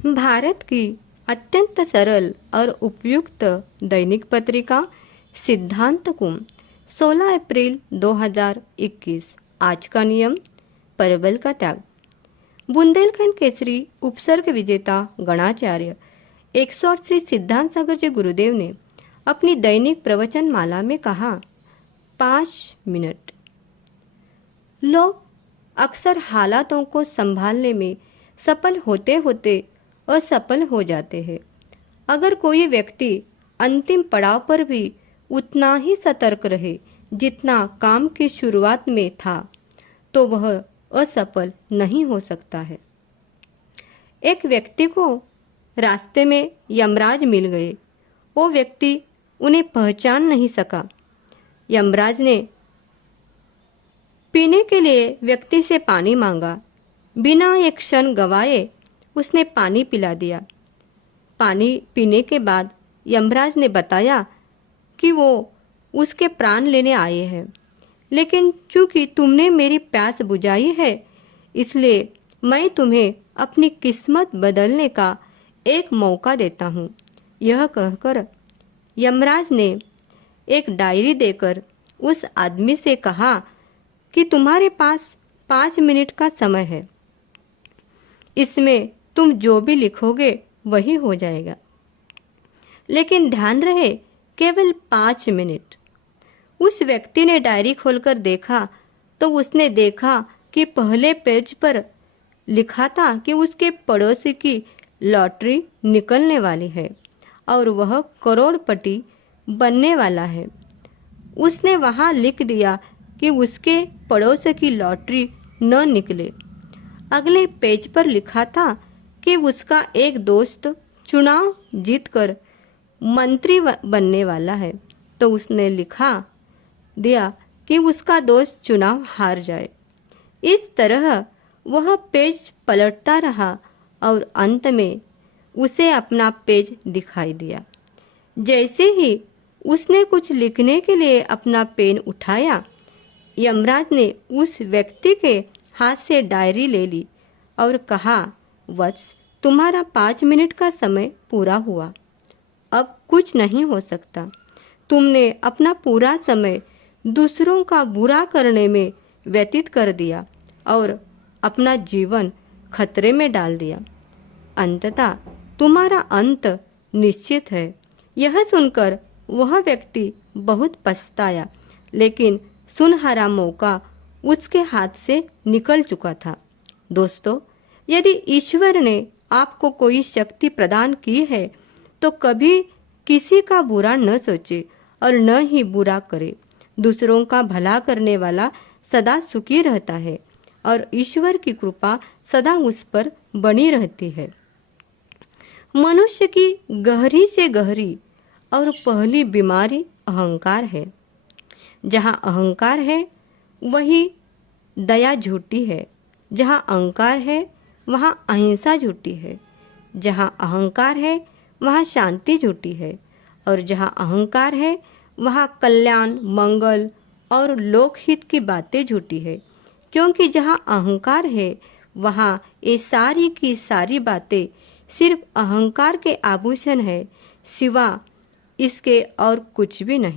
भारत की अत्यंत सरल और उपयुक्त दैनिक पत्रिका सिद्धांत कुम 16 अप्रैल 2021। आज का नियम, परवल का त्याग। बुंदेलखंड केसरी उपसर्ग विजेता गणाचार्य 108 श्री सिद्धांत सागर जी गुरुदेव ने अपनी दैनिक प्रवचन माला में कहा, 5 मिनट। लोग अक्सर हालातों को संभालने में सफल होते होते असफल हो जाते हैं। अगर कोई व्यक्ति अंतिम पड़ाव पर भी उतना ही सतर्क रहे जितना काम की शुरुआत में था, तो वह असफल नहीं हो सकता है। एक व्यक्ति को रास्ते में यमराज मिल गए। वो व्यक्ति उन्हें पहचान नहीं सका। यमराज ने पीने के लिए व्यक्ति से पानी मांगा। बिना एक क्षण गवाए उसने पानी पिला दिया। पानी पीने के बाद यमराज ने बताया कि वो उसके प्राण लेने आए हैं, लेकिन चूंकि तुमने मेरी प्यास बुझाई है, इसलिए मैं तुम्हें अपनी किस्मत बदलने का एक मौका देता हूँ। यह कहकर यमराज ने एक डायरी देकर उस आदमी से कहा कि तुम्हारे पास 5 मिनट का समय है। इसमें तुम जो भी लिखोगे वही हो जाएगा, लेकिन ध्यान रहे, केवल 5 मिनट। उस व्यक्ति ने डायरी खोलकर देखा तो उसने देखा कि पहले पेज पर लिखा था कि उसके पड़ोसी की लॉटरी निकलने वाली है और वह करोड़पति बनने वाला है। उसने वहां लिख दिया कि उसके पड़ोसी की लॉटरी न निकले। अगले पेज पर लिखा था कि उसका एक दोस्त चुनाव जीतकर मंत्री बनने वाला है, तो उसने लिखा दिया कि उसका दोस्त चुनाव हार जाए। इस तरह वह पेज पलटता रहा और अंत में उसे अपना पेज दिखाई दिया। जैसे ही उसने कुछ लिखने के लिए अपना पेन उठाया, यमराज ने उस व्यक्ति के हाथ से डायरी ले ली और कहा, वत्स, तुम्हारा 5 मिनट का समय पूरा हुआ। अब कुछ नहीं हो सकता। तुमने अपना पूरा समय दूसरों का बुरा करने में व्यतीत कर दिया और अपना जीवन खतरे में डाल दिया। अंततः तुम्हारा अंत निश्चित है। यह सुनकर वह व्यक्ति बहुत पछताया, लेकिन सुनहरा मौका उसके हाथ से निकल चुका था। दोस्तों, यदि ईश्वर ने आपको कोई शक्ति प्रदान की है, तो कभी किसी का बुरा न सोचे और न ही बुरा करे। दूसरों का भला करने वाला सदा सुखी रहता है और ईश्वर की कृपा सदा उस पर बनी रहती है। मनुष्य की गहरी से गहरी और पहली बीमारी अहंकार है। जहाँ अहंकार है वही दया झूठी है। जहाँ अहंकार है वहाँ अहिंसा झूठी है। जहाँ अहंकार है वहाँ शांति झूठी है और जहाँ अहंकार है वहाँ कल्याण, मंगल और लोकहित की बातें झूठी है। क्योंकि जहाँ अहंकार है वहाँ ये सारी की सारी बातें सिर्फ अहंकार के आभूषण है, सिवा इसके और कुछ भी नहीं।